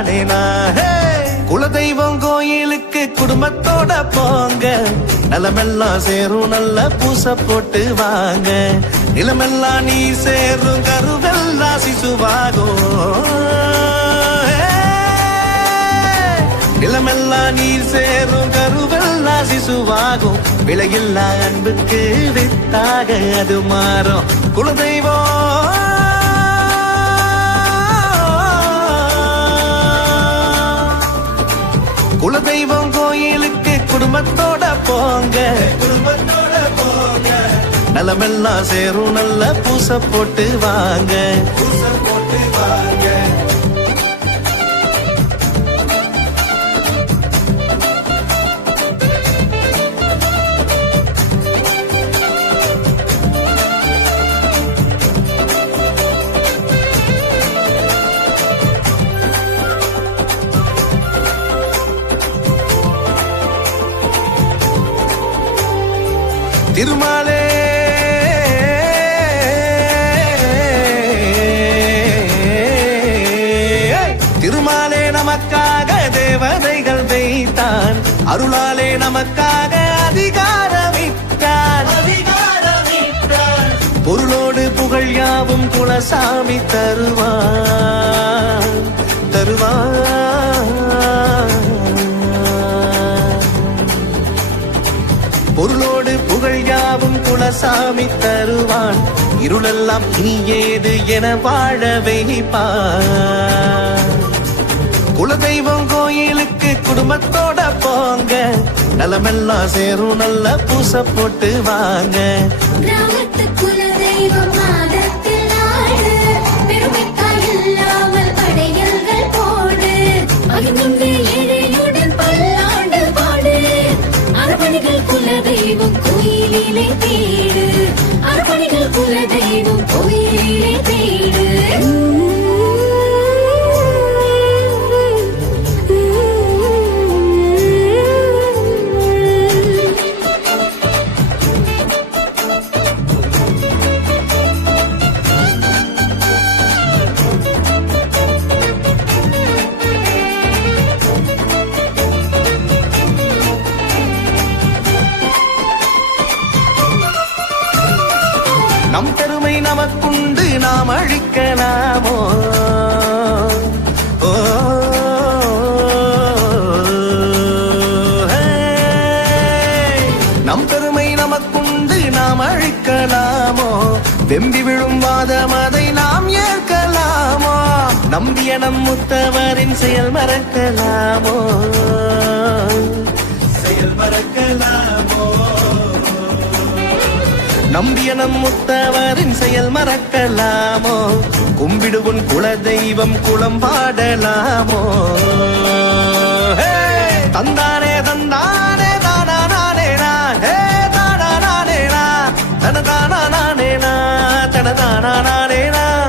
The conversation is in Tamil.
தானேனா குலதெய்வம் கோயிலுக்கு குடும்பத்தோட போங்க நிலமெல்லாம் சேரும் நல்ல பூச போட்டு வாங்க நிலமெல்லாம் நீ சேரும் கருவெல்லாம் சிசுவாகும் நிலமெல்லாம் நீர் சேரும் கருவெல்லாம் சிசுவாகும் விலையில்லா அன்புக்கு வித்தாக அது மாறும் குலதெய்வம் குலதெய்வம் கோயிலுக்கு குடும்பத்தோட போங்க நலமெல்லாம் சேரும் நல்ல பூச போட்டு வாங்க திருமாலே திருமாலே நமக்காக தேவதைகள் வைத்தான் அருளாலே நமக்காக அதிகாரமிட்டான் பொருளோடு புகழ் யாவும் குலசாமி தருவான் பொருளோடு புகழ் யாவும் குலசாமி தருவான் இருளெல்லாம் இனி ஏது என வாழ வைப்பான் குலதெய்வம் கோயிலுக்கு குடும்பத்தோட போங்க நலமெல்லாம் சேரும் நல்ல பூச போட்டு வாங்க கிராமத்து குலதெய்வம் மாதத்தில் நாடு பெருமைக்காய் இல்லாமல் படையல்கள் போடு மகிழ்ந்து ஏழையுடன் பல்லாண்டு பாடு அரபணிகள் குலதெய்வம் கோயிலிலே தேடு அரபணிகள் குலதெய்வம் கோயிலிலே தேடு நம் பெருமை நமக்குண்டு நாம் அழிக்கலாமோ நம் பெருமை நமக்குண்டு நாம் அழிக்கலாமோ வெம்பி விழும் வாதம் அதை நாம் ஏற்கலாமோ நம்பிய நம் முத்தவரின் செயல் மறக்கலாமோ நம்பிய நம் முத்தவரின் செயல் மறக்கலாமோ கும்பிடுவன் குலதெய்வம் குளம் பாடலாமோ தந்தானே தந்தா